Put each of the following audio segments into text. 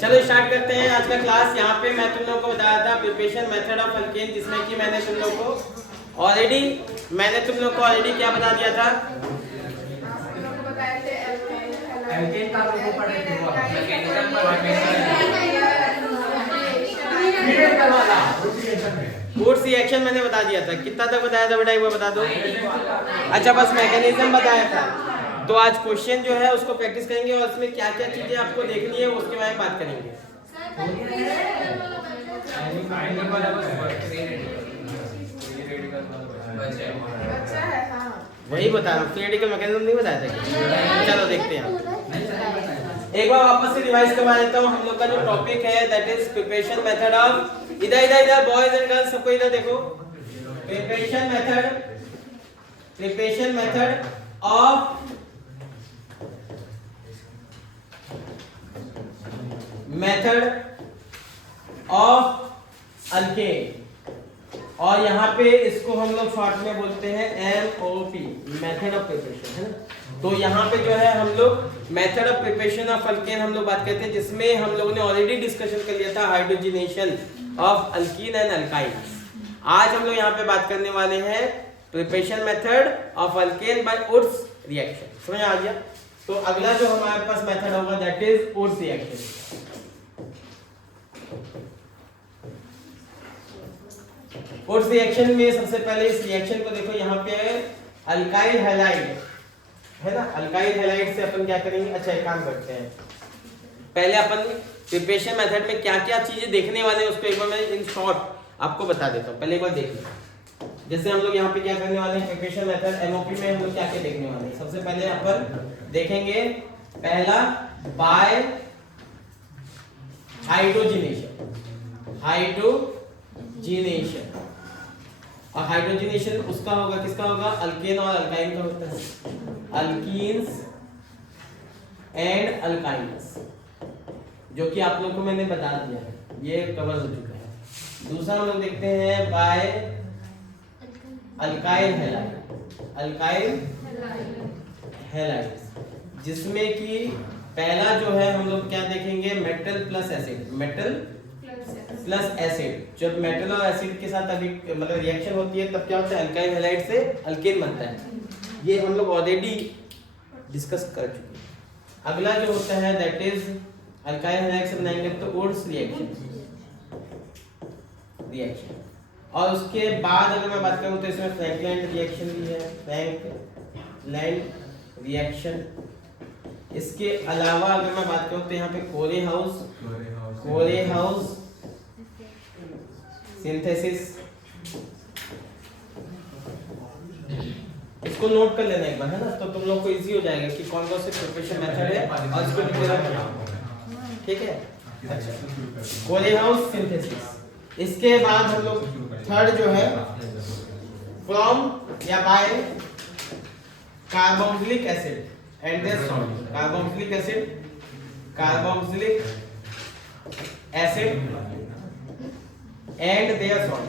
चलो स्टार्ट करते हैं आज का क्लास। यहाँ पे मैं तुम लोगों को बताया था प्रिपरेशन मेथड ऑफ अल्केन, जिसमें कि मैंने तुम लोगों को ऑलरेडी क्या बता दिया था? एल्केन का लोगो पढ़े थे वो वुड्स रिएक्शन मैंने बता दिया था। कितना तक बताया था बेटा, एक बार बता दो। अच्छा, बस मैकेनिज्म बताया था। तो आज क्वेश्चन जो है उसको प्रैक्टिस करेंगे और उसमें क्या क्या चीजें आपको देखनी है उसके बारे में बात करेंगे। वही बता रहा हूँ, थियोरेटिकल मैकेनिज्म नहीं बताया था क्या? चलो देखते हैं। एक बार वापस से रिवाइज करवा देता हूँ। हम लोग का जो टॉपिक है that is preparation method of, इधर बॉयज एंड गर्ल्स सबको इधर देखो। प्रिपरेशन मेथड ऑफ अल्केन, और यहाँ पे इसको हम लोग शॉर्ट में बोलते हैं MOP, मेथड ऑफ प्रिपरेशन, है ना। तो यहाँ पे जो है हम लोग method of preparation of alkane हम लोग बात करते हैं, जिसमें हम लोगों ने ऑलरेडी डिस्कशन कर लिया था hydrogenation of alkene and alkynes. आज हम लोग यहाँ पे बात करने वाले हैं preparation method of alkane by Wurtz reaction. समझ आ गया? तो अगला जो हमारे पास मेथड होगा that is Wurtz reaction. Wurtz reaction में सबसे पहले इस रिएक्शन को देखो, यहाँ पे अल्काइल हैलाइड है ना। अल्काइल हैलाइड से अपन क्या करेंगे? अच्छा, एक काम करते हैं, पहले अपन प्रिपरेशन मेथड में क्या क्या चीजें देखने वाले हैं उसको एक बार मैं इन शॉर्ट आपको बता देता हूँ। पहले एक बार देख लो। जैसे हम लोग यहाँ पे क्या करने वाले हैं, प्रिपरेशन मेथड MOP में हम लोग क्या क्या देखने वाले हैं। सबसे पहले अपन देखेंगे पहला बाय हाइड्रोजनेशन। और हाइड्रोजनेशन उसका होगा, किसका होगा? अल्केन और अल्काइन का होता है। अल्कीन्स एंड अल्काइन्स, जो कि आप लोगों को मैंने बता दिया है, ये कवर हो चुका है। दूसरा हम लोग देखते हैं बाय अल्काइल हैलाइड्स, जिसमें कि पहला जो है हम लोग क्या देखेंगे? Metal plus acid. जब मेटल और एसिड के साथ अभी मतलब रिएक्शन होती है तब क्या होता है? अल्काइल हैलाइड से अल्केन बनता है। ये हम लोग ऑलरेडी डिस्कस कर चुके हैं। अगला जो होता है दैट इज अल्काइल हैलाइड से बनाएंगे तो वुड्स रिएक्शन। और उसके बाद अगर मैं बात करूं तो इसमें फ्रैंकलैंड रिएक्शन भी है, फ्रैंकलैंड रिएक्शन। इसके अलावा अगर मैं बात करूं तो यहाँ पे कोरे हाउस सिंथेसिस। इसको नोट कर लेना एक बार, है ना, तो तुम लोग को इजी हो जाएगा कि कौन कौन से प्रिपरेशन मेथड है और इसको डिटेल में। ठीक है? अच्छा, कोरे हाउस सिंथेसिस। इसके बाद हम लोग थर्ड जो है फ्रॉम या by carboxylic acid and their salt. Carboxylic acid and their salt.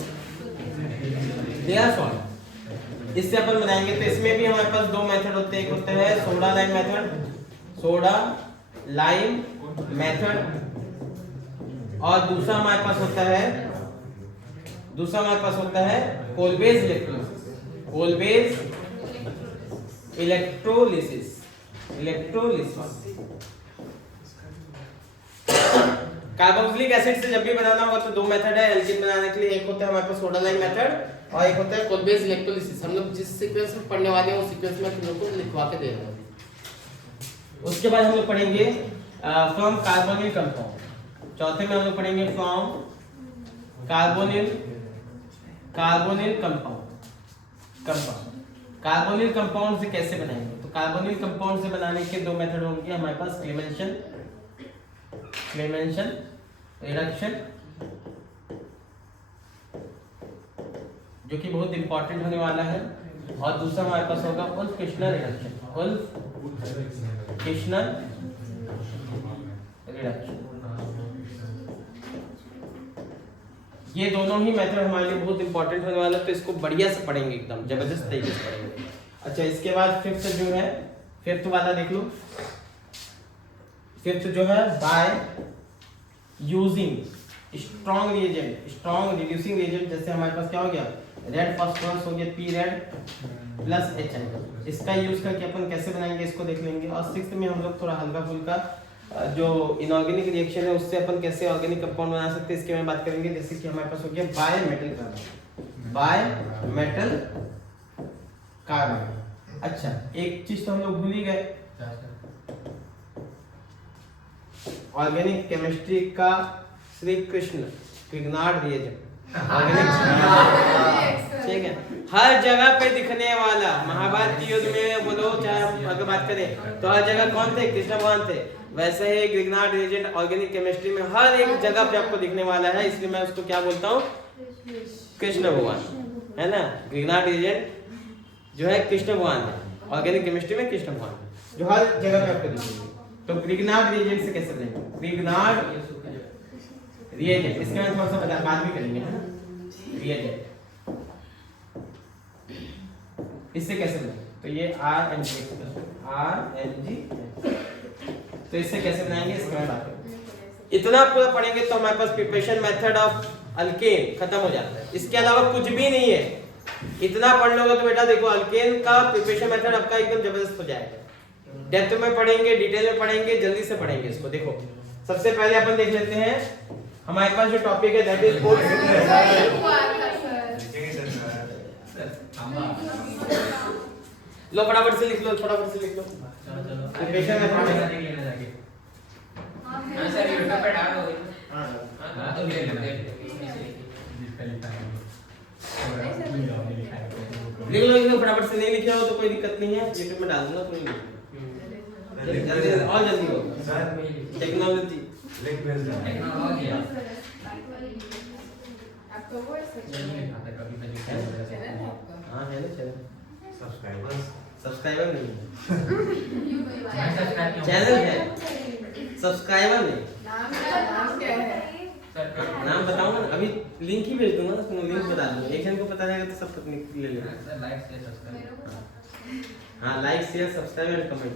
इससे अपन बनाएंगे। तो इसमें भी हमारे पास दो मेथड होते हैं, एक होता है सोडा लाइम मेथड, और दूसरा हमारे पास होता है कोलबेज इलेक्ट्रोलिसिस। कार्बोक्सिलिक एसिड से जब भी बनाना होगा तो दो मेथड है एल्कीन बनाने के लिए। एक होता है हमारे पास सोडा लाइम मेथड और एक होता है कोलबेज इलेक्ट्रोलिसिस। हम लोग जिस सीक्वेंस में पढ़ने वाले हैं उस सीक्वेंस में तुम लोग को लिखवा के दे रहा हूं। उसके बाद हम लोग पढ़ेंगे फ्रॉम कार्बोनिल कंपाउंड। चौथे में हम लोग पढ़ेंगे फ्रॉम कार्बोनिल कंपाउंड से कैसे बनाएंगे। तो कार्बोनिल कंपाउंड से बनाने के दो मेथड होंगे हमारे पास, क्लेमेंशन रिडक्शन, जो कि बहुत इंपॉर्टेंट होने वाला है, और दूसरा हमारे पास होगा उल्फ-किर्शनर रिडक्शन। ये दोनों ही मेथड हमारे लिए बहुत इंपॉर्टेंट होने वाला है, तो इसको बढ़िया से पढ़ेंगे, एकदम जबरदस्त तरीके से पढ़ेंगे। अच्छा, इसके बाद फिफ्थ जो है फिफ्थ वाला देख लो, फिफ्थ जो है by using strong reagent, strong reducing reagent, जैसे हमारे पास क्या हो गया, रेड फास्फोरस हो गया पी रेड प्लस HI, इसका यूज करके अपन कैसे बनाएंगे इसको देख लेंगे। और सिक्स्थ में हम लोग थोड़ा हल्का फुल्का जो इनऑर्गेनिक रिएक्शन है उससे अपन कैसे ऑर्गेनिक कंपाउंड बना सकते हैं इसके में बात करेंगे। जैसे कि हमारे पास हो गया by metal carbon, by metal carbon. अच्छा एक चीज तो हम लोग भूल ही गए, ऑर्गेनिक केमिस्ट्री का श्री कृष्ण क्रिग्नार्ड रिएजेंट, ठीक है, हर जगह पे दिखने वाला, महाभारत के युद्ध में बोलो चाहे हम अगर बात करें तो हर जगह कौन थे, कृष्ण भगवान थे। वैसे ही ग्रिग्नार्ड रिएजेंट ऑर्गेनिक केमिस्ट्री में हर एक जगह पे आपको दिखने वाला है, इसलिए मैं उसको क्या बोलता हूँ, कृष्ण भगवान, है ना। ग्रिग्नार्ड रिएजेंट जो है कृष्ण भगवान है, ऑर्गेनिक केमिस्ट्री में कृष्ण भगवान जो हर जगह पे आपको दिखेंगे। तो ग्रिग्नार्ड रिएजेंट से कैसे बनेंगे, ग्रिग्नार्ड रिएजेंट, इसके में थोड़ा सा बात भी करेंगे, है ना। रिएजेंट इससे कैसे बनेंगे, तो ये RNG, तो इससे कैसे बनाएंगे इसके में बात करेंगे। इतना पूरा पढ़ेंगे तो हमारे पास प्रिपरेशन मेथड ऑफ अल्केन खत्म हो जाता है, इसके अलावा कुछ भी नहीं है। इतना पढ़ लोगे तो बेटा देखो अल्केन का प्रिपरेशन मेथड आपका एकदम जबरदस्त हो जाएगा। डेप्थ में पढ़ेंगे, डिटेल में पढ़ेंगे, जल्दी से पढ़ेंगे इसको। देखो सबसे पहले अपन देख लेते हैं हमारे पास जो टॉपिक है दैट इज बोल्ट। लो फटाफट से लिख लो, फटाफट से लिख लो। प्रिपरेशन मेथड सर यूट्यूब पे डाल दो। हां तो ले लो, लिख लो फटाफट से, नहीं लिखे हो तो कोई दिक्कत नहीं है, यूट्यूब में डाल दूंगा, कोई नहीं। जल्दी और जल्दी हो सर, टेक्नोलॉजी लिख भेज दो, टेक्नोलॉजी आपको वो हां है ना चैनल, सब्सक्राइबर नहीं है, चैनल है, सब्सक्राइबर नहीं। नाम क्या है, नाम बताऊंगा ना, अभी लिंक ही भेज दूंगा, तुम लिंक बता दूंगा, एक जन को पता रहेगा तो सब तकनीक ले लेना। लाइक शेयर सब्सक्राइब, हां like share subscribe and comment,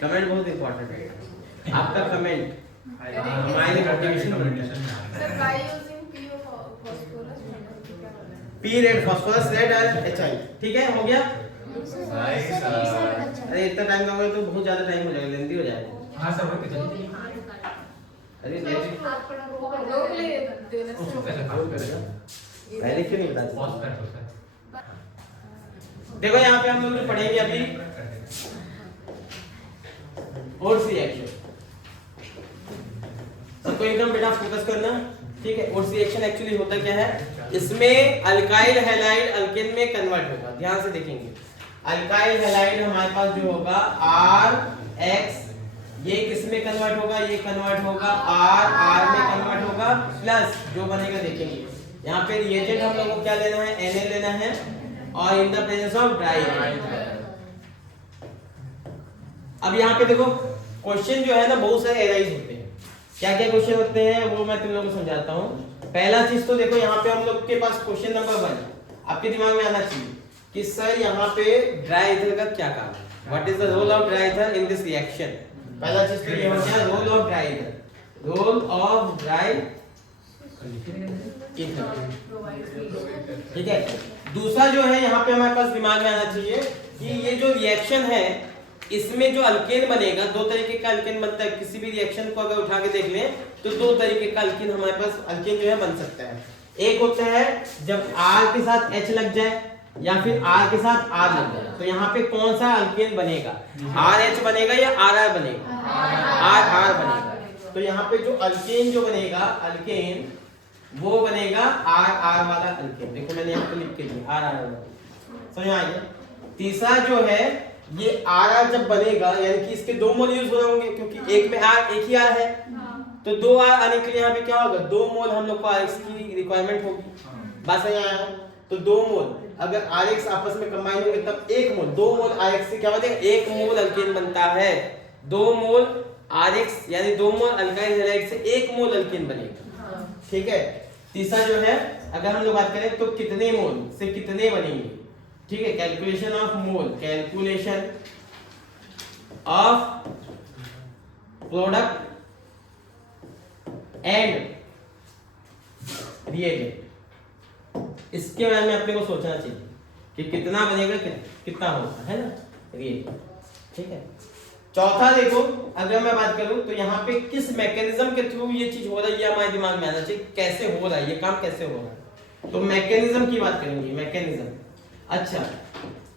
comment बहुत इंपॉर्टेंट है, आपका कमेंट हमारे लिए मोटिवेशन बनता है। पी रेड फास्फोरस रेड और HI, ठीक है, हो गया। अरे इतना टाइम लगेगा तो बहुत ज्यादा टाइम हो जाएगा, लेंथी हो जाएगा। हां सर ओके चलिए। अरे रोक ले पहले क्यों नहीं बता, पॉज कर दो सर। देखो यहाँ पे हम लोग पढ़ेंगे अभी ओट्स रिएक्शन, सबको एकदम बेटा फोकस करना, ठीक है। ओट्स रिएक्शन एक्चुअली होता क्या है, इसमें अल्काइल हैलाइड अल्केन में कन्वर्ट होगा, ध्यान से देखेंगे। अल्काइल हैलाइड हमारे पास जो होगा RX, ये किस में कन्वर्ट होगा, ये कन्वर्ट होगा R में कन्वर्ट होगा, प्लस जो बनेगा देखेंगे। यहाँ पे रिएजेंट हम लोगों को क्या लेना है, Na लेना है, और in the presence of dry. अब यहाँ पे देखो क्वेश्चन जो है ना बहुत सारे एराइज होते हैं, क्या क्या क्वेश्चन होते हैं वो मैं तुम लोगों को समझाता हूँ। पहला चीज तो देखो यहाँ पे हम लोग के पास क्वेश्चन नंबर 1 आपके दिमाग में आना चाहिए कि सर यहाँ पे ड्राई ईथर का क्या काम है, what is the role of dry ether in this reaction. पहला चीज तो ये हो गया role of dry ether, role of dry ether, ठीक है। दूसरा जो है यहाँ पे हमारे पास दिमाग में आना चाहिए कि ये जो रिएक्शन है इसमें जो अल्केन बनेगा, दो तरीके का अल्केन बनता है। किसी भी रिएक्शन को अगर उठा के देख लें तो दो तरीके का अल्केन हमारे पास अल्केन जो है बन सकता है। एक होता है जब R के साथ H लग जाए या फिर R के साथ R लग जाए, तो यहाँ पे कौन सा अल्केन बनेगा, RH बनेगा या RR बनेगा, RR बनेगा। तो यहाँ पे जो अल्केन जो बनेगा, अल्केन वो बनेगा RR वाला अल्केन। देखो मैंने यहाँ पे लिख के दिया RR वाला, समझ आ गया। तीसरा जो है ये RR जब बनेगा यानी कि इसके दो मोल यूज हो होंगे, क्योंकि एक में R एक ही R है, तो दो R आने के लिए यहाँ पे क्या होगा, 2 मोल हम लोग को RX की रिक्वायरमेंट होगी। बात समझ आया, तो 2 मोल अगर RX आपस में कंबाइन होंगे तब 1 मोल, 2 मोल RX से क्या बनेगा, 1 मोल अल्केन बनता है। 2 मोल RX यानी 2 मोल अल्काइल हैलाइड से 1 मोल अल्केन बनेगा, ठीक है। तीसरा जो है अगर हम लोग बात करें तो कितने मोल से कितने बनेंगे, ठीक है। Calculation of mole, calculation of product and reagent. इसके बारे में अपने को सोचना चाहिए कि कितना बनेगा, कितना होगा, है ना, रिएजेंट। ठीक है। चौथा देखो, अगर मैं बात करूं तो यहाँ पे किस मैकेनिज्म के थ्रू ये चीज हो रही है, हमारे दिमाग में आना चाहिए, कैसे हो रहा है ये काम, कैसे हो रहा है। तो मैकेनिज्म की बात करेंगे, मैकेनिज्म। अच्छा,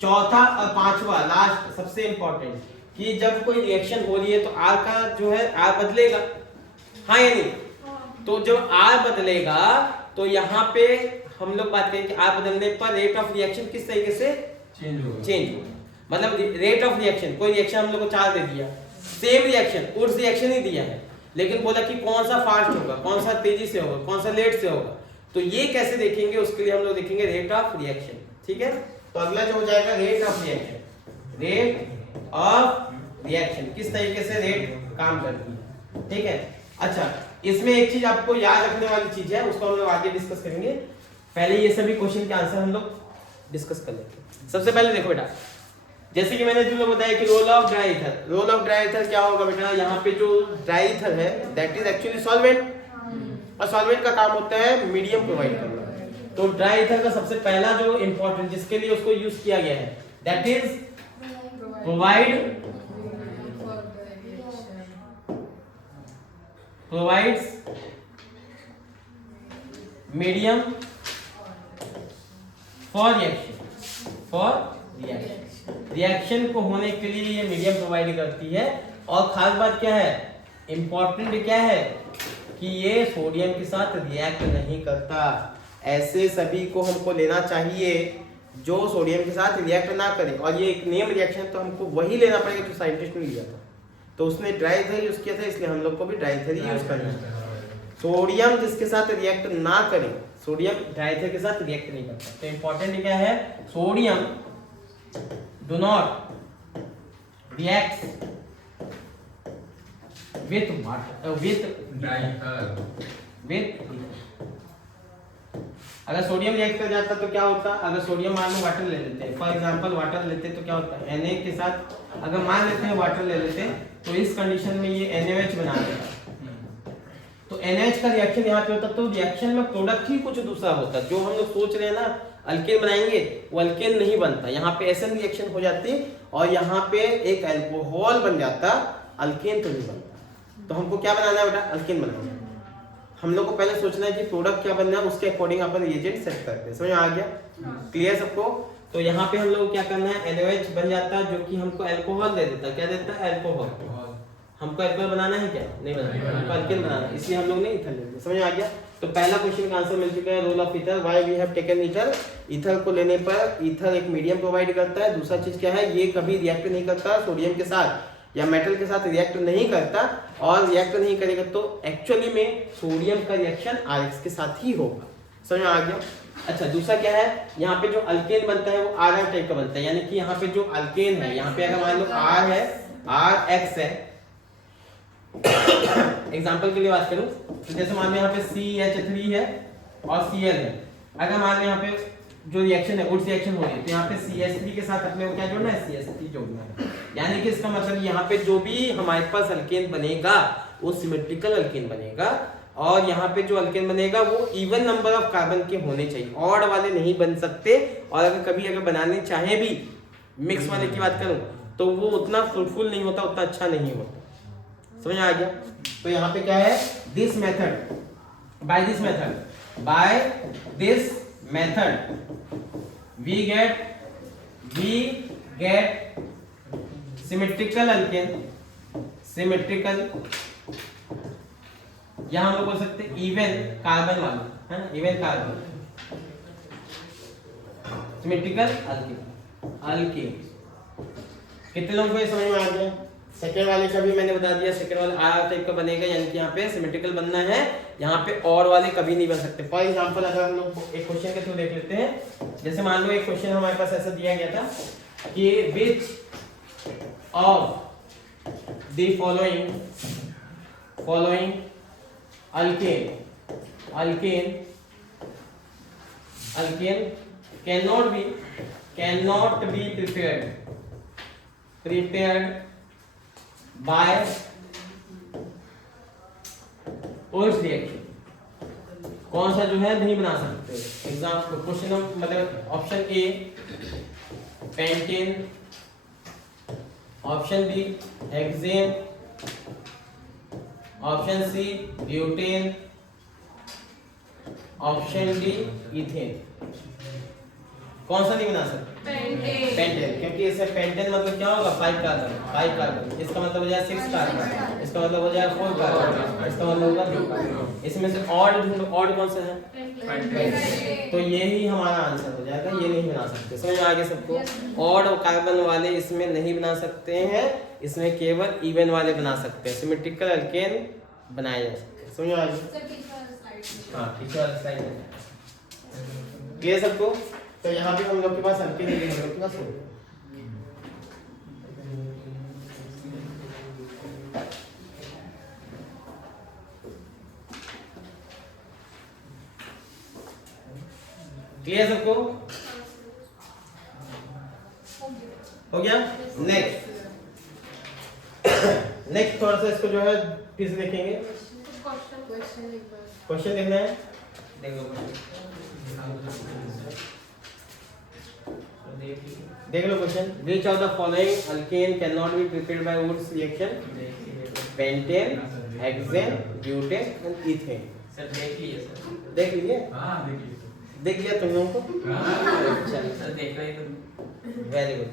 चौथा और पांचवा लास्ट सबसे इंपॉर्टेंट, कि जब कोई रिएक्शन हो रही है तो आर का जो है आर बदलेगा, हाँ या नहीं? तो जब आर बदलेगा तो यहाँ पे हम लोग बात करें कि आर बदलने पर रेट ऑफ रिएक्शन किस तरीके से चेंज होगा। मतलब रेट ऑफ रिएक्शन, कोई रिएक्शन हम लोग को 4 दे दिया, सेम रिएक्शन, उस रिएक्शन ही दिया है, लेकिन बोला कि कौन सा फास्ट होगा, कौन सा तेजी से होगा, कौन सा लेट से होगा। तो ये कैसे देखेंगे, उसके लिए हम लोग देखेंगे रेट ऑफ रिएक्शन। ठीक है। तो अगला जो हो जाएगा rate of reaction. Rate of reaction किस तरीके से रेट काम करती है। ठीक है। अच्छा, इसमें एक चीज आपको याद रखने वाली चीज है, उसको हम लोग आगे डिस्कस करेंगे। पहले ये सभी क्वेश्चन के आंसर हम लोग डिस्कस कर लेते हैं। सबसे पहले देखो बेटा, जैसे कि मैंने तुम लोग बताया कि role of dry ether, role of dry ether क्या होगा बेटा, यहाँ पे जो ड्राई ईथर है दैट इज एक्चुअली सॉल्वेंट, और सॉल्वेंट का काम होता है मीडियम प्रोवाइड करना। तो ड्राई ईथर का सबसे पहला जो इंपॉर्टेंट जिसके लिए उसको यूज किया गया है that is provides medium for reaction को होने के लिए ये मीडियम प्रोवाइड करती है। और खास बात क्या है, इंपॉर्टेंट क्या है कि ये सोडियम के साथ रिएक्ट नहीं करता। ऐसे सभी को हमको लेना चाहिए जो सोडियम के साथ रिएक्ट ना करे। और ये एक नेम रिएक्शन, तो हमको वही लेना पड़ेगा जो साइंटिस्ट ने लिया था। तो उसने ड्राई ईथर यूज किया था, इसलिए हम लोग को भी ड्राई ईथर ही यूज करना है। सोडियम जिसके साथ रिएक्ट ना करे, सोडियम ड्राई ईथर के साथ रिएक्ट नहीं करता। तो इंपॉर्टेंट क्या है, sodium do not react with water, with अगर सोडियम रिएक्ट कर जाता तो क्या होता, अगर सोडियम मान लो वाटर ले लेते हैं, फॉर एग्जांपल वाटर लेते तो क्या होता है, Na के साथ अगर मान लेते हैं वाटर ले लेते हैं, तो इस कंडीशन में ये NaOH बना देगा। तो NaOH का रिएक्शन यहाँ पे होता, तो रिएक्शन में प्रोडक्ट ही कुछ दूसरा होता। जो हम लोग सोच रहे हैं ना अल्केन बनाएंगे, वो अल्केन नहीं बनता। यहाँ पे एसएन रिएक्शन हो जाती और यहाँ पे एक अल्कोहल बन जाता, अल्केन तो नहीं बनता। तो हमको क्या बनाना है बेटा, अल्केन बनाना है। हम लोग को पहले सोचना है कि प्रोडक्ट क्या बनना है, उसके अकॉर्डिंग अपन रिएजेंट सेट करते हैं। समझ आ गया, क्लियर सबको? तो यहाँ पे हम लोग क्या करना है, NaOH बन जाता है जो कि हमको अल्कोहल दे देता। क्या देता है, अल्कोहल। हमको अल्कोहल बनाना है क्या, नहीं बनाना, हमको अल्केन बनाना है, इसलिए हम लोग ने ईथर ले लिया। समझ आ गया? तो पहला क्वेश्चन का आंसर मिल चुका है, role of ether, why we have taken ether. Ether को लेने पर ईथर एक मीडियम प्रोवाइड करता है। दूसरा चीज क्या है, ये कभी रिएक्ट नहीं करता सोडियम के साथ या मेटल के साथ रिएक्ट नहीं करता, और रिएक्ट नहीं करेगा तो एक्चुअली में सोडियम का रिएक्शन RX के साथ ही होगा। समझ में आ गया? अच्छा, दूसरा क्या है, यहाँ पे जो अल्केन बनता है वो RR टाइप का बनता है, यानी कि यहाँ पे जो अल्केन है, यहाँ पे अगर मान लो R है, RX है, एग्जाम्पल के लिए बात करूं तो जैसे मान लो यहाँ पे CH3 है और Cl है। अगर मान लो यहाँ पे जो रिएक्शन है उस रिएक्शन हो रही है, तो यहाँ पे CH3 के साथ अपने को क्या जोड़ना है, CH3 जोड़ना है। यानी कि इसका मतलब यहाँ पे जो भी हमारे पास अल्केन बनेगा वो सिमेट्रिकल अल्केन बनेगा, और यहाँ पे जो अल्केन बनेगा वो इवन नंबर ऑफ कार्बन के होने चाहिए, ऑड वाले नहीं बन सकते। और अगर कभी अगर बनाने चाहे भी मिक्स वाले की बात करूं तो वो उतना फ्रूटफुल नहीं होता, उतना अच्छा नहीं होता। समझ आ गया? तो यहाँ पे क्या है, this method, by this method we get symmetrical alkane, symmetrical, यहाँ हम लोग बोल सकते हैं इवन कार्बन वाला, है ना, इवन कार्बन, सिमेट्रिकल अल्केन। कितने लोगों को ये समझ में आ गया? सेकेंड वाले का भी मैंने बता दिया, सेकेंड वाला आर टाइप का बनेगा, यानी कि यहाँ पे सिमेट्रिकल बनना है, यहाँ पे और वाले कभी नहीं बन सकते। फॉर एग्जांपल अगर हम लोग एक क्वेश्चन के थ्रू देख लेते हैं, जैसे मान लो एक क्वेश्चन हमारे पास ऐसा दिया गया था कि which of the following alkane cannot be prepared by Wurtz reaction कौन सा जो है नहीं बना सकते। एग्जाम्पल क्वेश्चन मतलब option A pentane, option B hexane, option C butane, option D ethane. कौन सा नहीं बना सकते? पेंटेन, क्योंकि इसमें पेंटेन मतलब क्या होगा 5 कार्बन, इसका मतलब हो जाएगा 6 कार्बन, इसका मतलब हो जाएगा 4 कार्बन, इसका मतलब होगा 2 कार्बन। इसमें से ऑड ढूंढो, ऑड कौन सा है? तो यही हमारा आंसर हो जाएगा, ये नहीं बना सकते। समझ में आ गया सबको? ऑड कार्बन वाले इसमें नहीं बना सकते हैं, इसमें केवल इवन वाले बना सकते हैं, सिमेट्रिकल अल्केन बनाए जा सकते हैं। समझ में आ गया? हाँ पीछे वाला स्लाइड है। क्लियर सबको? तो यहाँ पे हम लोग के पास अल्केन हम लोग के पास हो गया। क्लियर सबको? हो गया? नेक्स्ट थोड़ा सा इसको जो है फिर से देखेंगे। क्वेश्चन देखना है, देख लो question. Which of the following alkane can not be prepared by Wurtz reaction? Pentane, hexane, butane and ethane. Sir देख लिए सर। देख लिए? हाँ देख लिए। देख लिया तुम लोगों को? अच्छा सर देख रहे तो। वेरी गुड,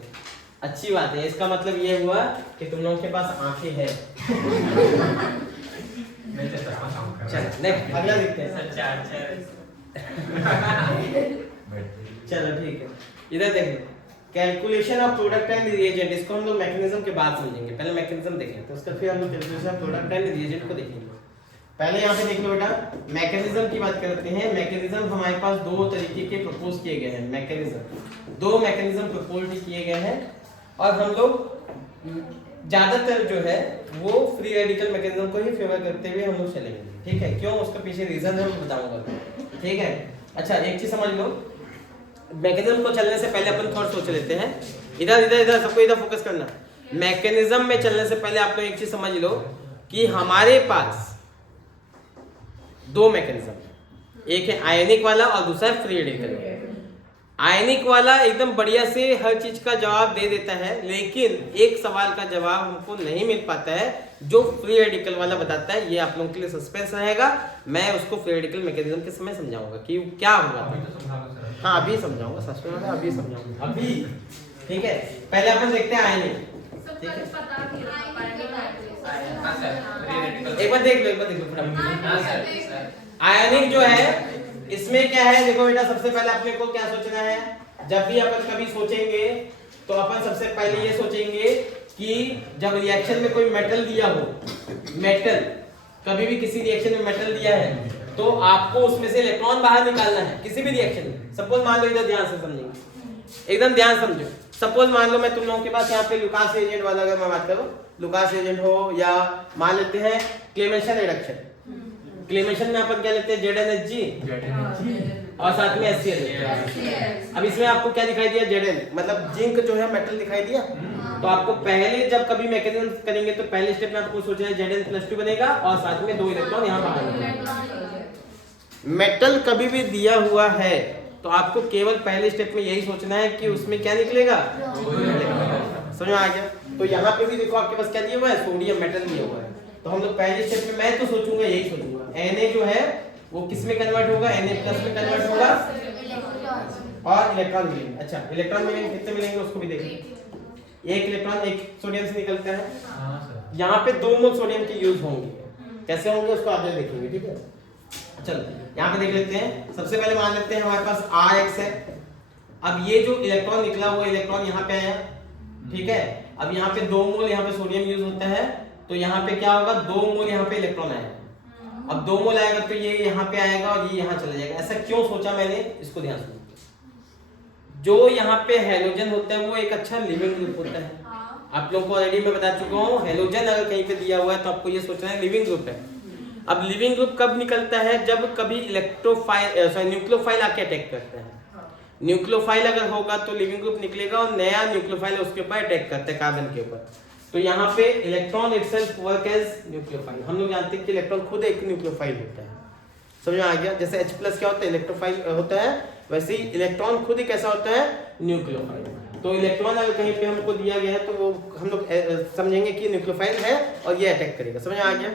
अच्छी बात है। इसका मतलब ये हुआ कि तुम लोगों के पास आंखें हैं। चलो नेक्स्ट अगला देखते हैं। सर चार चलो ठीक है, इधर देखो calculation of product and reagent. इसको हम लोग मैकेनिज्म के बाद समझेंगे, पहले मैकेनिज्म देखें तो उसका फिर हम लोग calculation of product and reagent को देखेंगे। पहले यहाँ पे देख लो बेटा, मैकेनिज्म की बात करते हैं। मैकेनिज्म हमारे पास दो तरीके के प्रपोज किए गए हैं। मैकेनिज्म, दो मैकेनिज्म प्रपोज किए गए हैं और हम लोग ज्यादातर जो है वो फ्री रेडिकल मैकेनिज्म को ही फेवर करते हुए हम लोग चलेंगे। ठीक है, क्यों? उसका पीछे रीजन है, मैं बताऊंगा। ठीक है, अच्छा एक चीज समझ लो, मैकेनिज्म को चलने से पहले अपन थोड़ा सोच लेते हैं। इधर सबको इधर फोकस करना। मैकेनिज्म में चलने से पहले आप लोग एक चीज समझ लो कि हमारे पास दो मैकेनिज्म, एक है आयनिक वाला और दूसरा है फ्री रेडिकल। आयनिक वाला एकदम बढ़िया से हर चीज का जवाब दे देता है, लेकिन एक सवाल का जवाब हमको नहीं मिल पाता है जो फ्री रेडिकल वाला बताता है। ये आप लोगों के लिए सस्पेंस रहेगा, मैं उसको फ्री रेडिकल मैकेनिज्म के समय समझाऊंगा कि क्या होगा। हाँ अभी समझाऊंगा, सस्पेंस है अभी समझाऊंगा अभी। ठीक है, पहले अपन देखते हैं आयनिक। ठीक है, एक बार देख लो फटाफट। आयनिक जो है इसमें क्या है, देखो बेटा, सबसे पहले अपने को क्या सोचना है। जब भी अपन कभी सोचेंगे तो अपन सबसे पहले ये सोचेंगे कि जब रिएक्शन में कोई मेटल दिया हो, मेटल कभी भी किसी रिएक्शन में मेटल दिया है तो आपको उसमें से इलेक्ट्रॉन बाहर निकालना है किसी भी रिएक्शन में। सपोज मान लो, इधर ध्यान से समझेंगे, एकदम ध्यान समझो। सपोज मान लो मैं तुम लोगों के पास यहाँ पे लुकास एजेंट वाला अगर मैं बात करूँ, लुकास एजेंट हो या मान लेते हैं क्लेमेशन रिडक्शन। क्लेमेशन में अपन क्या लेते हैं, ZnHg और साथ में HCl। अब इसमें आपको क्या दिखाई दिया, Zn मतलब जिंक जो है मेटल दिखाई दिया। तो आपको पहले जब कभी मैकेनिज्म करेंगे तो पहले स्टेप में आपको सोचना है Zn+2 बनेगा और साथ में 2 इलेक्ट्रॉन यहाँ बाहर निकलेंगे। मेटल कभी भी दिया हुआ है तो आपको केवल पहले स्टेप में यही सोचना है कि उसमें क्या निकलेगा, समझ में आ गया? तो यहाँ पे भी देखो आपके पास क्या दिया हुआ है, सोडियम मेटल दिया हुआ है। तो हम लोग पहले स्टेप में मैं तो सोचूंगा, यही सोचूंगा Na जो है वो किस में कन्वर्ट होगा, Na+ में कन्वर्ट होगा और इलेक्ट्रॉन मिलेंगे। अच्छा इलेक्ट्रॉन मिलेंगे, कितने मिलेंगे उसको भी देखेंगे। एक इलेक्ट्रॉन एक सोडियम से निकलता है, यहाँ पे 2 मोल सोडियम के यूज होंगे। कैसे होंगे उसको आगे देखेंगे। ठीक है, चलो यहाँ पे देख लेते हैं। सबसे पहले मान लेते हैं हमारे पास Rx है। अब ये जो इलेक्ट्रॉन निकला हुआ इलेक्ट्रॉन यहाँ पे आया, ठीक है। अब यहाँ पे 2 मोल यहाँ पे सोडियम यूज होता है, तो यहाँ पे क्या होगा, 2 मोल यहाँ पे इलेक्ट्रॉन आएगा। अब 2 मोल आएगा तो ये यहाँ पे आएगा और ये यहाँ चला जाएगा। ऐसा क्यों सोचा मैंने, इसको ध्यान से। जो यहाँ पे हेलोजन होता है वो एक अच्छा लिविंग ग्रुप होता है। आप लोगों को ऑलरेडी मैं बता चुका हूँ, हेलोजन अगर कहीं पे दिया हुआ है तो आपको ये सोचना है लिविंग ग्रुप है। अब लिविंग ग्रुप कब निकलता है, जब कभी न्यूक्लियोफाइल आके अटैक करता है। न्यूक्लियोफाइल अगर होगा तो लिविंग ग्रुप निकलेगा और नया न्यूक्लियोफाइल उसके ऊपर अटैक करता है कार्बन के ऊपर। तो यहाँ पे electron itself work as nucleophile. हम लोग जानते हैं कि इलेक्ट्रॉन खुद एक न्यूक्लियोफाइल होता है, समझ में आ गया? जैसे H+ क्या होता है, इलेक्ट्रोफाइल होता है, वैसे ही इलेक्ट्रॉन खुद ही कैसा होता है, न्यूक्लियोफाइल। तो इलेक्ट्रॉन अगर कहीं पे हमको दिया गया है तो वो हम लोग समझेंगे कि न्यूक्लियोफाइल है और ये अटैक करेगा, समझ में आ गया?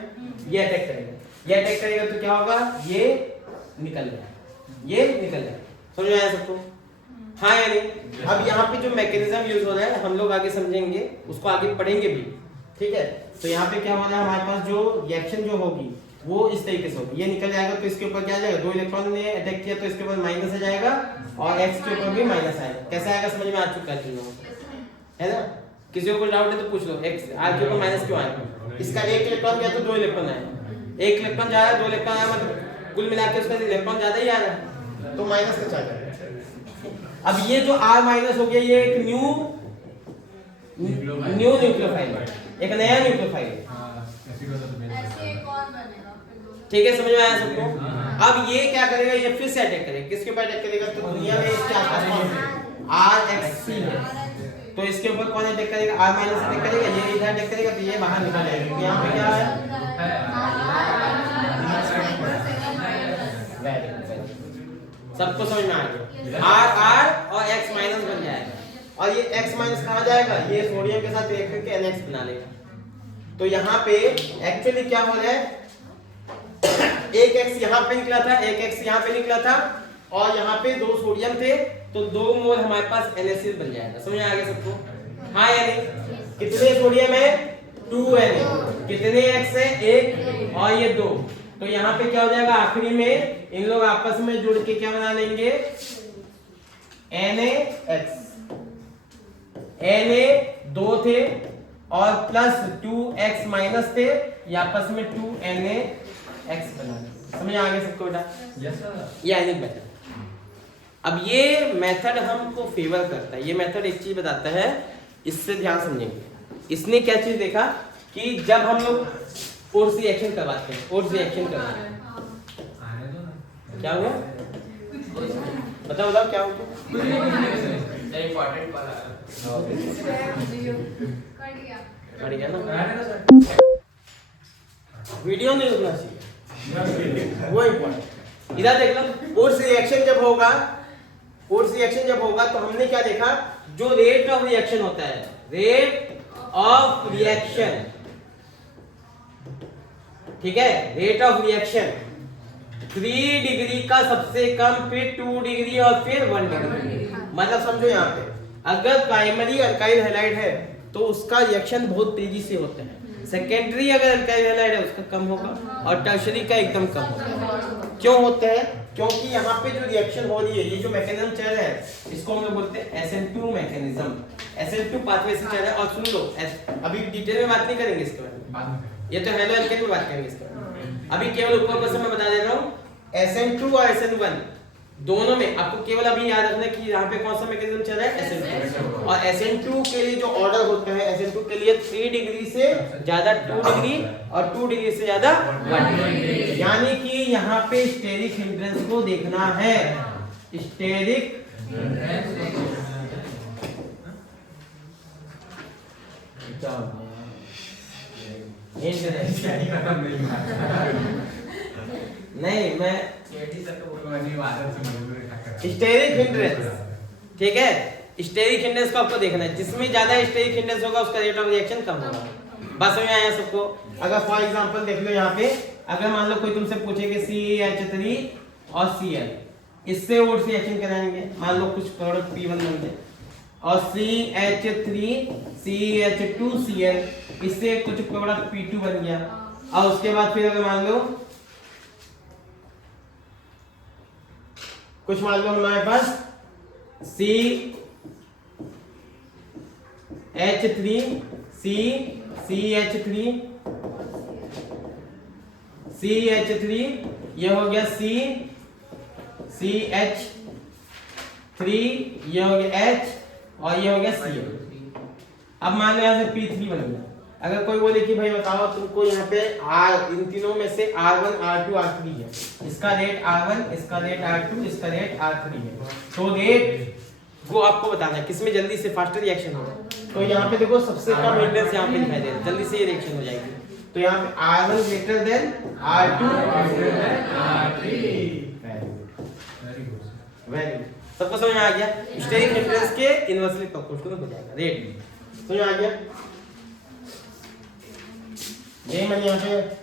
ये अटैक करेगा, ये अटैक करेगा तो क्या होगा, ये निकल जाएगा, ये निकल जाएगा, समझ में आया सबको? हाँ या नहीं? अब यहाँ पे जो मैकेनिज्म यूज हो रहा है हम लोग आगे समझेंगे, उसको आगे पढ़ेंगे भी, ठीक है? तो यहाँ पे क्या होना है, हमारे पास जो रिएक्शन जो होगी वो इस तरीके से होगी, ये निकल जाएगा तो इसके ऊपर क्या आ जाएगा, 2 इलेक्ट्रॉन ने अटैक किया तो इसके ऊपर माइनस आ जाएगा और x के ऊपर भी माइनस आएगा। कैसा आएगा समझ में आ चुका है तीनों, है ना? किसी को कोई डाउट है तो पूछ लो, x r के ऊपर माइनस क्यों आएगा? इसका 1 इलेक्ट्रॉन गया तो 2 इलेक्ट्रॉन आएगा, 1 इलेक्ट्रॉन जा रहा है 2 इलेक्ट्रॉन आया, मतलब कुल मिला के उसका इलेक्ट्रॉन ज्यादा ही आ रहा है तो माइनस का चार्ज आएगा। अब ये जो r माइनस हो गया ये एक न्यू न्यूक्लियोफाइल है, एक नया न्यूक्लियोफाइल है, ठीक है? समझ में आया सबको? अब ये क्या करेगा, ये फिर से अटैक करेगा, किसके ऊपर अटैक करेगा, तो दुनिया में इसके आसपास RXC है तो इसके ऊपर कौन अटैक करेगा, R माइनस अटैक करेगा, ये इधर अटैक करेगा तो ये बाहर निकल जाएगा, तो यहाँ पे क्या है, सबको समझ में आ गया? R और X माइनस बन जाएगा और ये X माइनस कहाँ जाएगा, ये सोडियम के साथ रिएक्ट करके NX बना लेगा। तो यहाँ पे एक्चुअली क्या हो रहा है, एक X यहाँ पे निकला था, एक X यहाँ पे निकला था और यहाँ पे 2 सोडियम थे तो 2 मोल हमारे पास NaCl बन जाएगा, समझ में आ गया सबको? हाँ या नहीं? कितने सोडियम है, 2 Na, कितने X है, 1 और ये 2, तो यहाँ पे क्या हो जाएगा, आखिरी में इन लोग आपस में जुड़ के क्या बना लेंगे, NaX, Na 2 थे और प्लस 2X माइनस थे, ये आपस में 2NaX बना लेंगे, समझ आ गया सबको बेटा? Yes sir. ये आयनिक मेथड। अब ये मेथड हमको फेवर करता है, ये मेथड एक चीज बताता है, इससे ध्यान समझेंगे। इसने क्या चीज देखा कि जब हम लोग ओर्स रिएक्शन करवाते हैं, ओर्स रिएक्शन करवाते हैं, क्या हुआ, बताओ बताओ क्या हुआ? इंपॉर्टेंट वाला कट गया ना, वीडियो नहीं रुकना चाहिए, वो इम्पोर्टेंट। इधर देख लो, ओर्स रिएक्शन जब होगा, ओर्स रिएक्शन जब होगा तो हमने क्या देखा, जो रेट ऑफ रिएक्शन होता है, रेट ऑफ रिएक्शन, ठीक है, रेट ऑफ रिएक्शन 3 डिग्री का सबसे कम, फिर 2 डिग्री और फिर 1 डिग्री। मतलब समझो यहाँ पे अगर प्राइमरी अल्काइल हैलाइड है तो उसका रिएक्शन बहुत तेजी से होता है, सेकेंडरी अगर अल्काइल हैलाइड है उसका कम होगा और टर्शरी का एकदम कम होगा। क्यों होता है, क्योंकि यहाँ पे जो रिएक्शन हो रही है, ये जो मैकेनिज्म चल रहा है इसको हम लोग बोलते हैं SN2 मैकेनिज्म, SN2 पाथवे से चल रहा है। और सुन लो, अभी डिटेल में बात नहीं करेंगे इसके बारे में, ये तो हेलो अल्केन में बात करेंगे इसके बारे में, अभी केवल ऊपर ऊपर से मैं बता दे रहा हूँ। SN2 और SN1 दोनों में आपको केवल अभी याद रखना कि यहाँ पे कौन सा मैकेनिज्म चल रहा है, SN2। और SN2 के लिए जो ऑर्डर होता है, SN2 के लिए 3 डिग्री से ज्यादा 2 डिग्री और 2 डिग्री से ज्यादा 1 डिग्री, यानी कि यहाँ पे स्टेरिक हिंड्रेंस को देखना है, स्टेरिक नहीं, मैं स्टेरिक हिंड्रेंस, ठीक है, स्टेरिक हिंड्रेंस को आपको देखना है, जिसमें ज्यादा स्टेरिक हिंड्रेंस होगा उसका रेट ऑफ रिएक्शन कम होगा। बस समझ में आया सबको? अगर फॉर एग्जांपल देख लो यहाँ पे, अगर मान लो कोई तुमसे पूछे कि CH3 और Cl, इससे ओर्स रिएक्शन कराएंगे, मान लो कुछ प्रोडक्ट P1 बन जाए और CH3 CH2Cl, इससे कुछ प्रोडक्ट P2 बन गया, और उसके बाद फिर अगर मान लो कुछ, मान लो हमारे पास CH3 CH3 CH3, ये हो गया CH3, ये हो गया H और ये हो गया Cl। अब मान लो यहाँ से P3 बन गया। अगर कोई बोले कि भाई बताओ तुमको यहाँ पे R, इन तीनों में से R1 R2 R3 है, इसका रेट R1, इसका रेट R2, इसका रेट R3 है, तो रेट वो आपको बताना है किसमें जल्दी से फास्टर रिएक्शन होगा, तो यहाँ पे देखो सबसे कम हिंड्रेंस यहाँ पे दिखाई दे रहा है, जल्दी से ये रिएक्शन हो जाएगी। तो यहाँ पे R1 greater than R2 very good, सबको समझ में आ गया। स्टेरिक हिंड्रेंस के इनवर्सली प्रोपोर्शनल हो जाएगा रेट, समझ में आ गया। ये मैंने यहाँ पे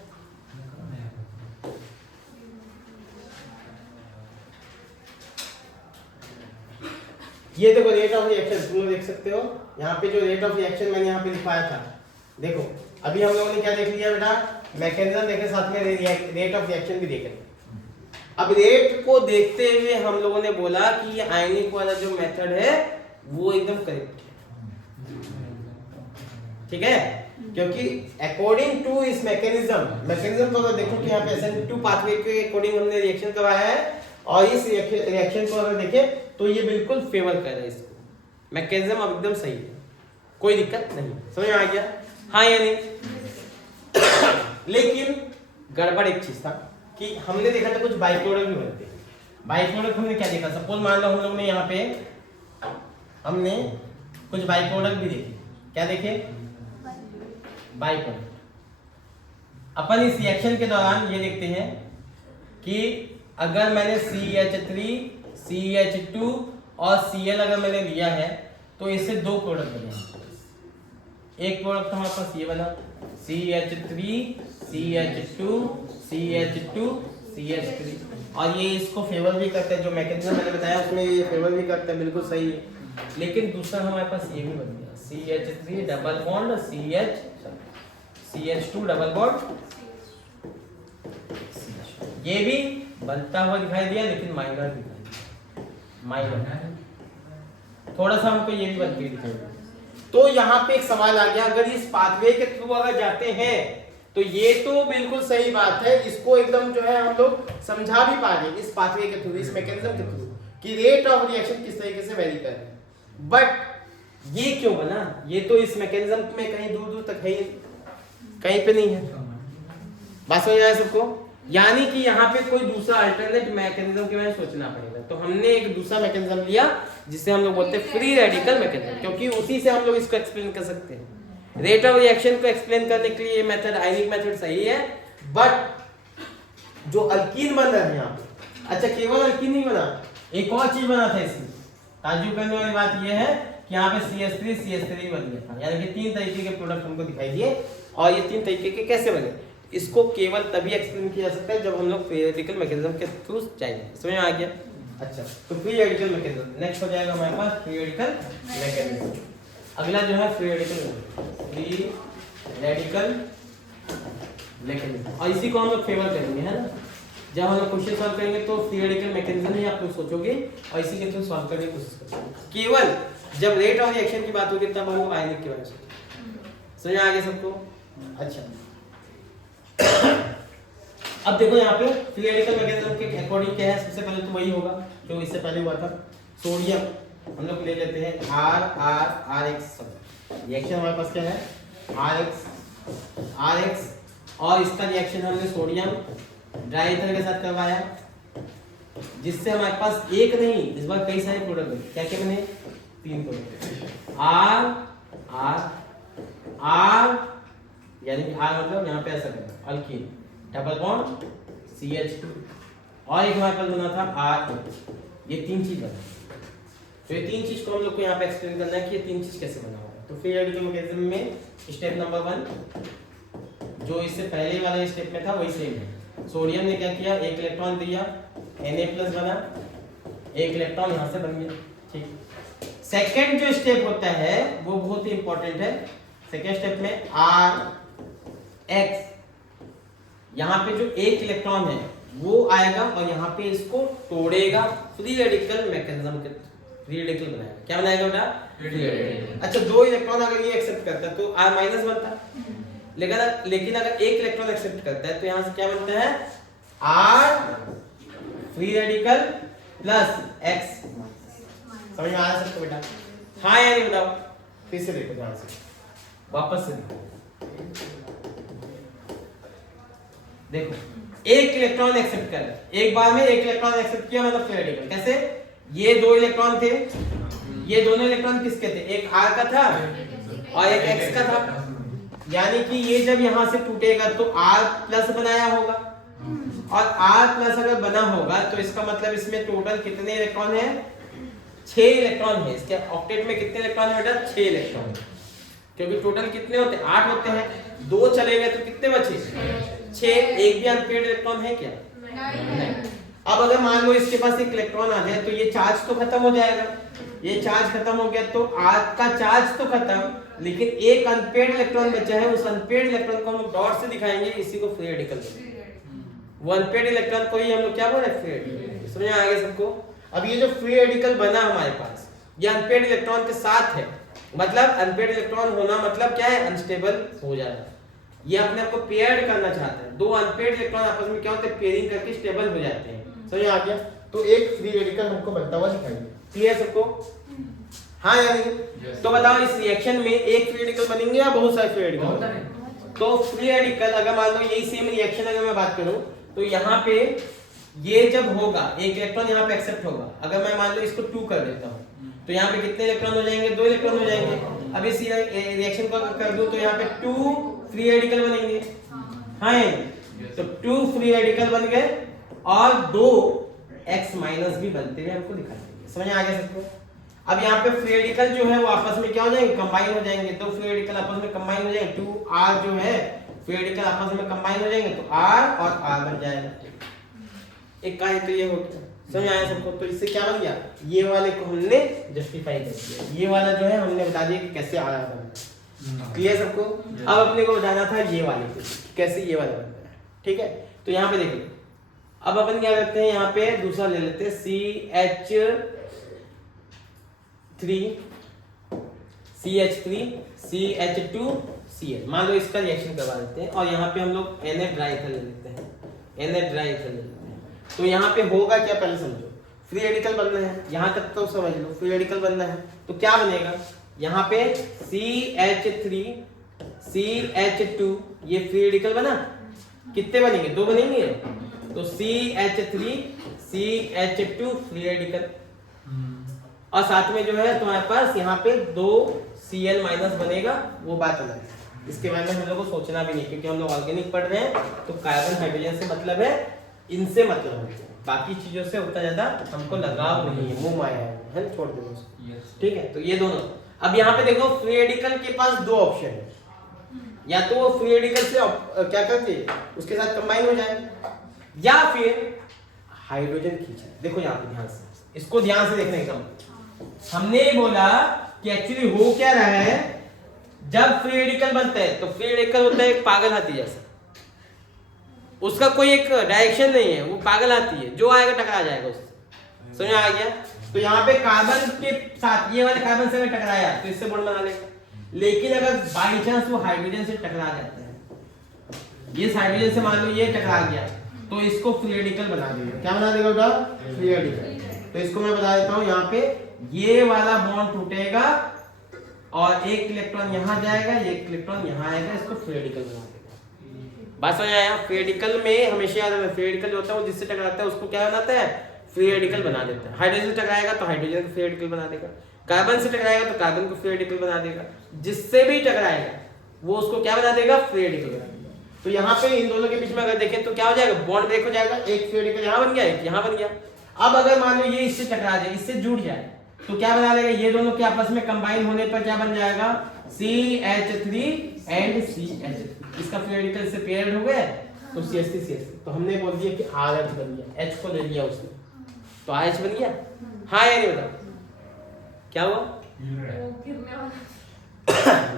ये देखो रेट ऑफ रिएक्शन तुम लोग देख सकते हो, यहाँ पे जो रेट ऑफ रिएक्शन मैंने यहाँ पे लिखवाया था, देखो अभी हम लोगों ने क्या देख लिया बेटा, मैकेनिज्म देखे, साथ में रेट ऑफ रिएक्शन भी देखे। अब रेट को देखते हुए हम लोगों ने बोला कि ये आयनिक वाला जो मेथड है वो एकदम करेक्ट है, ठीक है, क्योंकि अकॉर्डिंग टू इस मैकेनिज्म को अगर देखो कि यहाँ पे SN2 पाथवे के अकॉर्डिंग हमने रिएक्शन करवाया है, और इस रिएक्शन को अगर देखें तो ये बिल्कुल फेवर कर रहा है इसको, मैकेनिज्म अब एकदम सही है, कोई दिक्कत नहीं, समझ में आ गया, हाँ या नहीं। लेकिन गड़बड़ एक चीज था कि हमने देखा था कुछ बाई प्रोडक्ट भी बनते हैं। बाई प्रोडक्ट हमने क्या देखा, सपोज मान लो हम लोग ने यहाँ पे हमने कुछ बाई प्रोडक्ट भी देखे, क्या देखे, बाई प्रोडक्ट। अपन इस रिएक्शन के दौरान ये देखते हैं कि अगर मैंने CH3 CH2 और Cl अगर मैंने लिया है तो इससे दो प्रोडक्ट बने। एक प्रोडक्ट हमारे पास ये बना CH3 CH2 CH2 CH3, और ये इसको फेवर भी करता है, जो मैकेनिज्म मैंने बताया उसमें ये फेवर भी करता है, बिल्कुल सही है। लेकिन दूसरा हमारे पास ये भी बन गया CH3 double bond CH2 double bond, ये भी बनता हुआ दिखाई दिया, लेकिन माइनर दिखाई दिया, माइनर थोड़ा सा हमको ये भी बनते हुए दिखाई दिया। तो यहाँ पे एक सवाल आ गया, अगर इस पाथवे के थ्रू अगर जाते हैं तो ये तो बिल्कुल सही बात है, इसको एकदम जो है हम लोग समझा भी पा रहे इस पाथवे के थ्रू, इस मैकेनिज्म के थ्रू कि रेट ऑफ रिएक्शन किस तरीके से वेरी कर रहे हैं, बट ये क्यों बना, ये तो इस मैकेनिज्म में कहीं दूर दूर तक है ही कहीं पे नहीं है। बात समझ आया सबको, यानी कि यहाँ पे कोई दूसरा अल्टरनेट मैकेनिज्म के बारे में सोचना पड़ेगा। तो हमने एक दूसरा मैकेनिज्म लिया जिसे हम लोग बोलते हैं फ्री रेडिकल मैकेनिज्म, क्योंकि उसी से हम लोग इसको एक्सप्लेन कर सकते हैं। रेट ऑफ रिएक्शन को एक्सप्लेन करने के लिए ये मेथड आयनिक मेथड सही है, बट जो अल्कीन बन रहा है यहाँ पे, अच्छा केवल अल्कीन नहीं बना, एक और चीज बना था इसमें। ताज्जुब करने वाली बात ये है कि यहाँ पे CH3 बन गया था, यानी कि 3 तरीके के प्रोडक्ट हमको दिखाई दिए, और ये 3 तरीके के कैसे बने, इसको केवल तभी एक्सप्लेन किया जा सकता है जब हम लोग फ्री रेडिकल मैकेनिज्म के थ्रू जाएंगे। समझ में आ गया? अच्छा, तो फ्री रेडिकल मैकेनिज्म नेक्स्ट हो जाएगा हमारे पास, फ्री रेडिकल मैकेनिज्म। अगला जो है फ्री रेडिकल मैकेनिज्म, और इसी को हम लोग फेवर करेंगे, है ना। जब हम लोग क्वेश्चन सॉल्व करेंगे तो फ्री रेडिकल मैकेनिज्म ही आप लोग सोचोगे और इसी के थ्रू सॉल्व करने की कोशिश करोगे। केवल जब रेट ऑफ रिएक्शन की बात होगी तब हम लोग आयनिक के बारे में सोचेंगे। समझ आ गया सबको? अच्छा, अब देखो यहाँ पे फ्री रेडिकल मैकेनिज्म के अकॉर्डिंग क्या है, सबसे पहले तो वही होगा जो इससे पहले हुआ था, सोडियम हम लोग ले लेते हैं RX, रिएक्शन हमारे पास क्या है RX, और इसका रिएक्शन हमने सोडियम ड्राई ईथर के साथ करवाया, जिससे हमारे पास एक नहीं इस बार कई सारे प्रोडक्ट बने। क्या क्या बने? 3 प्रोडक्ट, R यानी कि R मतलब यहाँ पे ऐसा करना अल्कीन, डबल बॉन्ड CH2, और एक हमारे पास बना था R, ये 3 चीज बना। तो ये 3 चीज को हम लोग को यहाँ पे एक्सप्लेन करना है कि ये 3 चीज कैसे बना होगा। तो फ्री रेडिकल मैकेनिज्म में स्टेप नंबर 1 जो इससे पहले वाले स्टेप में था वही सेम है। सोडियम ने क्या किया, एक इलेक्ट्रॉन दिया, Na+ बना, एक इलेक्ट्रॉन यहाँ से बन गया, ठीक। सेकेंड जो स्टेप होता है वो बहुत ही इंपॉर्टेंट है। सेकेंड स्टेप में RX, यहाँ पे जो एक इलेक्ट्रॉन है वो आएगा और यहाँ पे इसको तोड़ेगा, फ्री रेडिकल मैकेनिज्म के फ्री रेडिकल बनाएगा। क्या बनाएगा बेटा? Free radical. अच्छा, 2 इलेक्ट्रॉन अगर ये एक्सेप्ट करता है तो R- बनता, लेकिन अगर एक इलेक्ट्रॉन एक्सेप्ट करता है तो यहाँ से क्या बनता है R free radical plus X। समझ में आ रहा है सबको बेटा? हाँ या नहीं बताओ? फिर से देखो ध्यान से, वापस से देखो, एक इलेक्ट्रॉन एक्सेप्ट कर, एक बार में एक इलेक्ट्रॉन एक्सेप्ट किया मतलब फ्री रेडिकल। कैसे? ये 2 इलेक्ट्रॉन थे, ये दोनों इलेक्ट्रॉन किसके थे? एक R का था और एक x का था, यानी कि ये जब यहाँ से टूटेगा तो r प्लस बनाया होगा, और r प्लस अगर बना होगा तो इसका मतलब इसमें टोटल कितने इलेक्ट्रॉन है? 6 इलेक्ट्रॉन है। इसके ऑक्टेट में कितने इलेक्ट्रॉन है बेटा? 6 इलेक्ट्रॉन, क्योंकि टोटल कितने होते हैं? 8 होते हैं, 2 चले गए तो कितने बचे? 6। एक भी अनपेड इलेक्ट्रॉन है क्या? नहीं। अब अगर मान लो इसके पास एक इलेक्ट्रॉन आ जाए तो ये चार्ज तो खत्म हो जाएगा, ये चार्ज खत्म हो गया तो R का चार्ज तो खत्म, लेकिन एक अनपेड इलेक्ट्रॉन बचा है, उस अनपेड इलेक्ट्रॉन को हम डॉट से दिखाएंगे, इसी को फ्री रेडिकल बोलेंगे। वो अनपेड इलेक्ट्रॉन को ही हम लोग क्या बोल रहे हैं? Free radical. समझ में आ गया सबको? अब ये जो फ्री रेडिकल बना हमारे पास, ये अनपेड इलेक्ट्रॉन के साथ है, मतलब अनपेड इलेक्ट्रॉन होना मतलब क्या है? अनस्टेबल हो जाना। ये अपने आप को पेयर्ड करना चाहते हैं, दो अनपेड इलेक्ट्रॉन आपस में क्या होते हैं? पेयरिंग करके स्टेबल हो जाते हैं। समझ में आ गया? तो एक फ्री रेडिकल हमको बनता हुआ दिखाई दे। क्लियर सबको? हाँ या नहीं? तो बताओ इस रिएक्शन में एक फ्री रेडिकल बनेंगे या बहुत सारे फ्री रेडिकल? तो फ्री रेडिकल अगर मान लो यही सेम रिएक्शन अगर मैं बात करूं तो यहाँ पे ये जब होगा, एक इलेक्ट्रॉन यहाँ पे एक्सेप्ट होगा, अगर मैं मान लो इसको 2 कर देता हूँ तो यहाँ पे कितने इलेक्ट्रॉन हो जाएंगे? 2 इलेक्ट्रॉन हो जाएंगे। अब इस रिएक्शन को कर दूं तो यहाँ पे 2 फ्री रेडिकल बनेंगे। हाँ, तो 2 फ्री रेडिकल बन गए और 2 X माइनस भी बनते हुए हमको दिखाई देंगे। समझ आ गया सबको? अब यहाँ पे फ्री रेडिकल जो है वो आपस में क्या हो जाएंगे? कंबाइन हो जाएंगे। तो फ्री रेडिकल आपस में कंबाइन हो जाएंगे, 2R जो है फ्री रेडिकल आपस में कंबाइन हो जाएंगे तो R और R बन जाएगा। एक का है तो ये हो गया। समझ आया सबको? तो इससे क्या बन गया? ये वाले को हमने जस्टिफाई कर दिया, ये वाला जो है हमने बता दिया कि कैसे आ रहा है। क्लियर सबको? अब अपने को बताना था ये वाले को कैसे ये वाला बनता है। ठीक है, तो यहाँ पे देखिए, अब अपन क्या करते हैं, यहाँ पे दूसरा ले लेते हैं CH3CH2Cl। मान लो इसका रिएक्शन करवा देते हैं और यहाँ पे हम लोग Na ड्राइथर ले लेते हैं, Na ड्राइथर ले लेते हैं। तो यहाँ पे होगा क्या पहले समझो, फ्री रेडिकल बनना है, यहाँ तक तो समझ लो फ्री रेडिकल बनना है। तो क्या बनेगा यहाँ पे? CH3CH2, ये फ्री रेडिकल बना, कितने बनेंगे? 2 बनेंगे। तो CH3CH2 फ्री रेडिकल, और साथ में जो है तुम्हारे पास यहाँ पे 2 Cl माइनस बनेगा, वो बात अलग है, इसके बारे में हम लोग को सोचना भी नहीं, क्योंकि हम लोग ऑर्गेनिक पढ़ रहे हैं तो कार्बन हाइड्रोजन से मतलब है, इनसे मतलब है, बाकी चीजों से उतना ज्यादा हमको लगाव नहीं है, मुंह माया है, छोड़ दो उसको। ठीक है, तो ये दोनों। अब यहाँ पे देखो फ्री रेडिकल के पास 2 ऑप्शन है, या तो वो फ्री रेडिकल से क्या करते उसके साथ कंबाइन हो जाए, या फिर हाइड्रोजन खींचे। देखो यहाँ पे ध्यान से, इसको ध्यान से देखने का, हमने बोला कि एक्चुअली हो क्या रहा है, जब फ्री रेडिकल बनता है तो फ्री रेडिकल होता है एक पागल हाथी जैसा, उसका कोई एक डायरेक्शन नहीं है, वो पागल हाथी है, जो आएगा टकरा जाएगा उससे। समझ आ गया? तो यहाँ पे कार्बन के साथ ये वाले कार्बन से टकराया तो इससे बॉन्ड बना लेगा, लेकिन अगर बाई चांस वो हाइड्रोजन से टकरा जाता है, ये हाइड्रोजन से मान लो ये टकरा गया, तो इसको फ्री रेडिकल बना देगा। क्या बना देगा बेटा? Free radical. तो इसको मैं बता देता हूँ, यहाँ पे ये वाला बॉन्ड टूटेगा और एक इलेक्ट्रॉन यहाँ जाएगा, एक इलेक्ट्रॉन यहाँ आएगा, इसको फ्री रेडिकल बना देगा। बात समझ आया? फ्री रेडिकल में हमेशा याद रखना, फ्री रेडिकल जो होता है वो जिससे टकराता है उसको क्या बनाता है? फ्री रेडिकल बना देता है। हाइड्रोजन से टकराएगा तो हाइड्रोजन को फ्री रेडिकल बना देगा, कार्बन से टकराएगा तो कार्बन को फ्री रेडिकल बना देगा, जिससे भी टकराएगा वो उसको क्या बना देगा? फ्री रेडिकल बना देगा। तो यहाँ पे इन दोनों के बीच में अगर देखें तो क्या हो जाएगा? बॉन्ड ब्रेक हो जाएगा, एक फ्री रेडिकल यहाँ बन गया, एक यहाँ बन गया। अब अगर मान लो ये इससे टकरा जाए, इससे जुड़ जाए, तो क्या बना लेगा? ये दोनों के आपस में कंबाइन होने पर क्या बन जाएगा? CH3 and CH3। इसका फ्री रेडिकल से पेयर्ड हो गए तो CH3 तो हमने बोल दिया कि RH बन गया, H को ले लिया उसने, तो RH बन गया। हाँ या नहीं बताओ? क्या हुआ?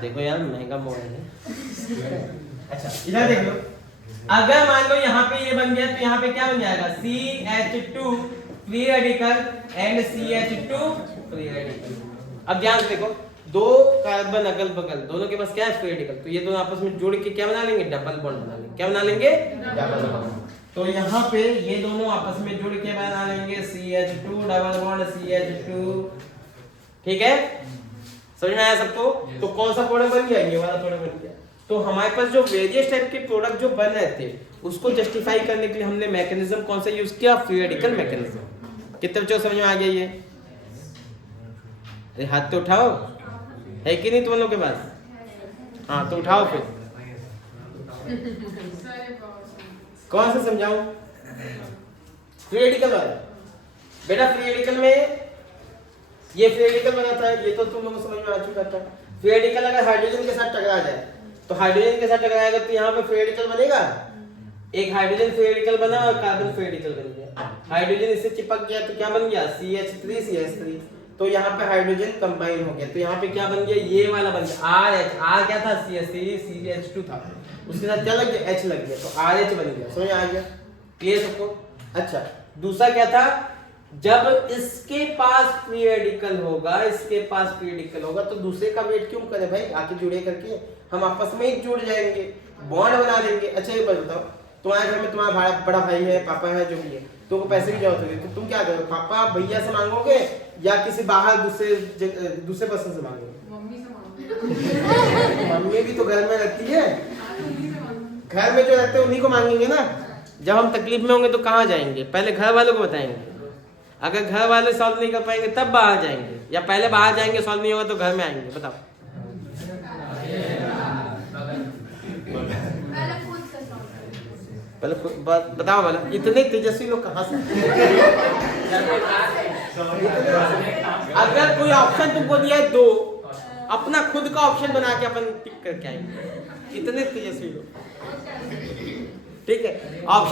देखो यार महंगा मोबाइल है। अच्छा इधर देख लो, अगर मान लो यहाँ पे ये बन गया तो यहाँ पे क्या बन जाएगा? CH2 free radical and CH2 free radical. अब ध्यान से देखो, 2 कार्बन अगल बगल, दोनों के पास क्या है? फ्री रेडिकल, तो ये दोनों आपस में जुड़ के क्या बना लेंगे? डबल बॉन्ड बना लेंगे। क्या बना लेंगे? Double bond. तो यहाँ पे ये दोनों आपस में जुड़ के बना लेंगे CH2 डबल बॉन्ड CH2। ठीक है, समझ में आया सबको? तो कौन सा प्रोडक्ट बन गया? ये वाला प्रोडक्ट बन गया। तो हमारे पास जो वेरियस टाइप के प्रोडक्ट जो बन रहे थे उसको जस्टिफाई करने के लिए हमने मैकेनिज्म कौन सा यूज किया? Free radical mechanism. कितने बच्चों समझ में आ गया ये? हाथ तो उठाओ, है कि नहीं तुम लोगों के पास? हाँ तो उठाओ फिर, कौन सा समझाऊं? फ्री रेडिकल वाला। बेटा फ्री रेडिकल में ये फ्री रेडिकल बनाता है, ये तो तुम लोगों को समझ में आ चुका था। फ्री रेडिकल अगर हाइड्रोजन के साथ टकरा जाए तो हाइड्रोजन के साथ टकराएगा तो यहाँ पे फ्री रेडिकल बनेगा। एक हाइड्रोजन फ्री रेडिकल बना और कार्बन फ्री रेडिकल बन गया। हाइड्रोजन इससे चिपक गया तो क्या बन गया? CH3 CH3। तो यहाँ पे हाइड्रोजन कंबाइन हो गया तो यहाँ पे क्या बन गया? ये वाला बन गया RH। R क्या था? CH3 CH2 था, उसके साथ क्या लग गया? H लग गया तो RH बन गया। समझ आ गया? क्लियर सबको? अच्छा, दूसरा क्या था? जब इसके पास फ्री रेडिकल होगा, इसके पास फ्री रेडिकल होगा तो दूसरे का वेट क्यों करें भाई? आके जुड़े करके हम आपस में ही जुड़ जाएंगे, बॉन्ड बना देंगे। अच्छा ये बताओ, तुम्हारे घर में तुम्हारा बड़ा भाई है, पापा है, जो भी है, तुमको पैसे की जरूरत होगी तो तुम क्या करोगे? पापा भैया से मांगोगे या किसी बाहर दूसरे पर्सन से मांगोगे? मम्मी से मांगोगे। मम्मी भी तो घर में रहती है, घर में जो रहते हैं उन्हीं को मांगेंगे ना। जब हम तकलीफ में होंगे तो कहाँ जाएंगे? पहले घर वालों को बताएंगे। अगर घर वाले सॉल्व नहीं कर पाएंगे तब बाहर जाएंगे, या पहले बाहर जाएंगे, सॉल्व नहीं होगा तो घर में आएंगे? बताओ। पहले बताओ वाला, इतने तेजस्वी लोग कहाँ से? अगर कोई ऑप्शन तुमको दिया है दो, अपना खुद का ऑप्शन बना के अपन टिक करके आएंगे। इतने तेजस्वी लोग, ठीक है? ऑप्शन